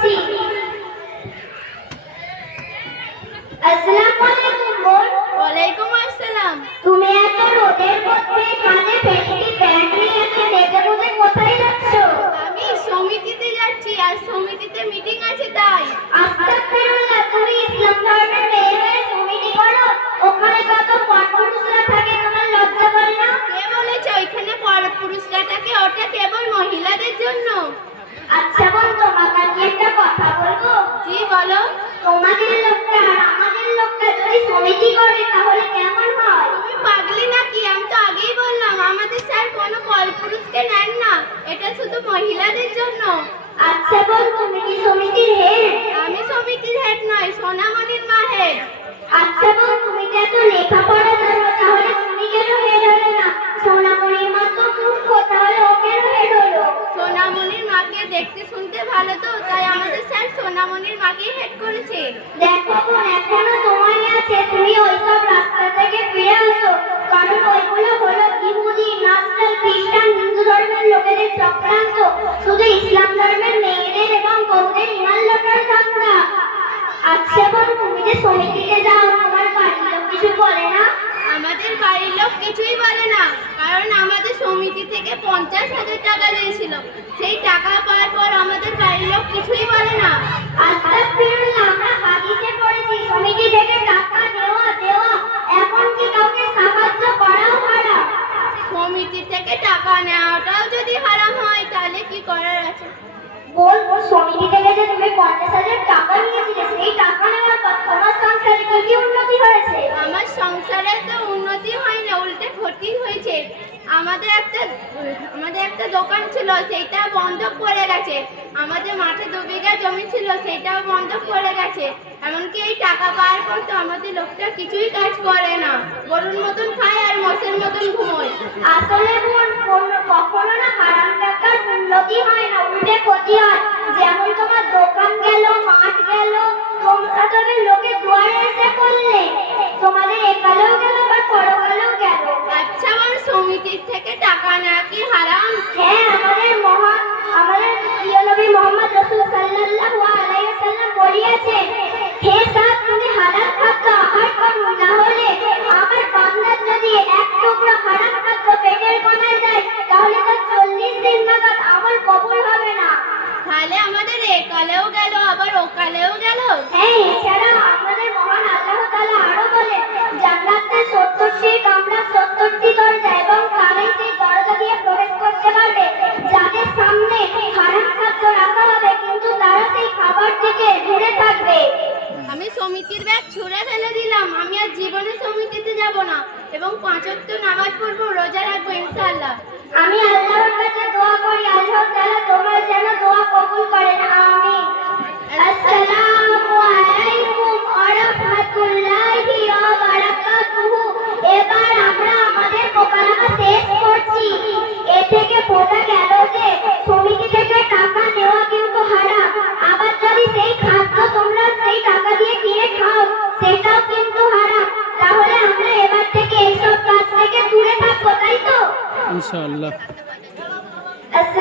বলছি ওয়ালাইকুম আসসালাম। আমি সমিতিতে যাচ্ছি আর সমিতিতে মিটিং আছে তাই। কে মহিলাদের জন্য। আচ্ছা জি বলো? তোমাদের লোকটা আর আমাদের লোকটা যদি সমিতি করে তাহলে কেমন হয়? তুমি পাগলি নাকি? আমি তো আগেই বললাম আমাদের স্যার কোনো কলপুরুষকে নেন না। এটা শুধু মহিলাদের জন্য। আচ্ছা বোন তুমি কি সমিতির হেড আমি সমিতির হেড নয় সোনামণির মা হেড আচ্ছা বোন তুমি তো এত লেখাপড়া জানো তাহলে তুমি কেন হেড হলে না? সোনামণির মা তো মূর্খ তাহলে ও কেন হেড হলো? সোনামণির মাকে দেখতে ভালো তো তাই আমাদের স্যার সোনামণির মাকেই হেড করেছে। দেখো বোন এখনও সময় আছে তুমি ওইসব রাস্তা থেকে ফিরে আসো। কারণ ওইগুলো হলো ইহুদি নাসরাল খ্রিস্টান হিন্দু ধর্মের লোকেদের চক্রান্ত। শুধু ইসলাম ধর্মের মেয়েদের এবং বউদের ইমান লোটার ধান্দা আচ্ছা বোন তুমি যে সমিতিতে যাও তোমার বাড়ির লোক কিছু বলে না? আমাদের বাড়ির লোক কিছুই বলে না কারণ আমাদের সমিতি থেকে পঞ্চাশ হাজার টাকা দিয়েছিল। সেই টাকা পাওয়ার পর আমাদের বাড়ির লোক কিছুই বলে না। আমরা হাদিসে পড়েছি সমিতি থেকে টাকা দেওয়া দেওয়া এমনকি কাউকে সাহায্য করাও হারাম সমিতি থেকে টাকা নেওয়াটাও যদি হারাম হয় তাহলে কি করার আছে? বল ওর সমিতি থেকে যে তুমি পঞ্চাশ হাজার টাকা নিয়েছিলে সেই টাকা নেওয়ার পর তোমার সংসারে কি কি উন্নতি হয়েছে আমার সংসারে তো উন্নতি হয়নি উল্টে ক্ষতি হয়েছে আমাদের একটা আমাদের একটা দোকান ছিল, সেইটা বন্ধ পড়ে গেছে। আমাদের মাঠে দু বিঘা জমি ছিল সেটাও বন্ধ পড়ে গেছে। এমনকি এই টাকা পাওয়ার পর তো আমাদের লোকটা কিছুই কাজ করে না। গরুর মতন খায় আর মোষের মতন ঘুমোয়। আসলে কখনো না হারাম টাকার উন্নতি হয় না, উল্টে ক্ষতি হয়। যেমন তোমার দোকান গেল মাঠ গেল তোমরা তবে লোকে দুয়ারে এসে করলে তোমাদের একালেও গেল বা পরকালেও গেল আচ্ছা আমার সমিতির থেকে টাকা নেওয়া কি হারাম? হ্যাঁ আমাদের মহা আমাদের প্রিয় নবী মোহাম্মদ রাসূল সাল্লাল্লাহু আলাইহি ওয়াসাল্লাম বলিয়েছেন হে তুমি হালাল খাদ্য আহার করো না হলে আমার বান্দার যদি এক টুকরো হারাম খাদ্য পেটের যায় তাহলে তার চল্লিশ দিন নাগাদ আমল কবুল হবে না। তাহলে আমাদের একালেও গেল আবার ওকালেও গেল? হ্যাঁ এছাড়া আমাদের মহান আল্লাহ তাআলা আরও বলেন জান্নাতে সত্তরটি সমিতির ব্যাগ ছুঁড়ে ফেলে দিলাম। আমি আর জীবনে সমিতিতে যাব না এবং পাঁচত্ব নামাজ পড়ব, রোজা রাখব, ইনশাআল্লাহ। আমি আল্লাহর কাছে দোয়া করি, আল্লাহ তাআলা তোমার যেন দোয়া কবুল করেন, আমিন। আসসালামু আলাইকুম ওয়া রাহমাতুল্লাহি ওয়া বারাকাতুহু। এবার আমরা আমাদের মোকালামা শেষ করছি। এ থেকে বোঝা গেল যে সমিতি থেকে টাকা তাহলে